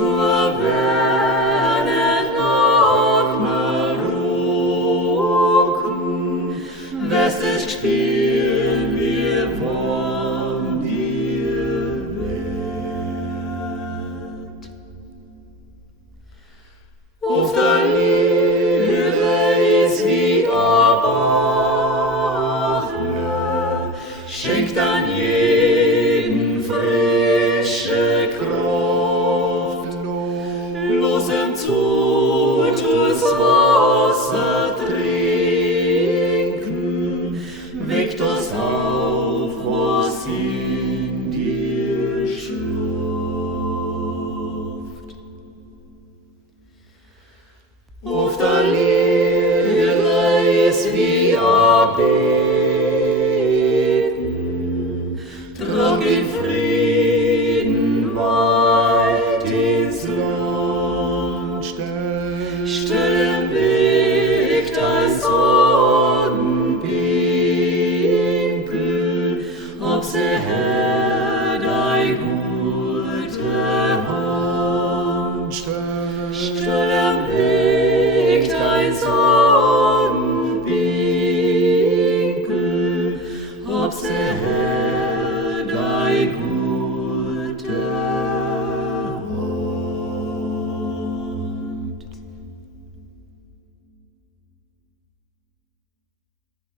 zur Welt noch mal rucken, wirst es spielen wir von dir Welt. Auf der Liebe ist wie Bachle, schenkt an jeden frische Kraft. Los ihm zu, tu's Wasser trinken, weckt uns auf, was in dir schluft. Auf der Liebe ist wie Beten, trag in Frieden weit ins Land. Stell im Weg dein Sonnenwinkel, ob sie her dein gute Hand. Stell im Weg dein Sonnenwinkel, ob sie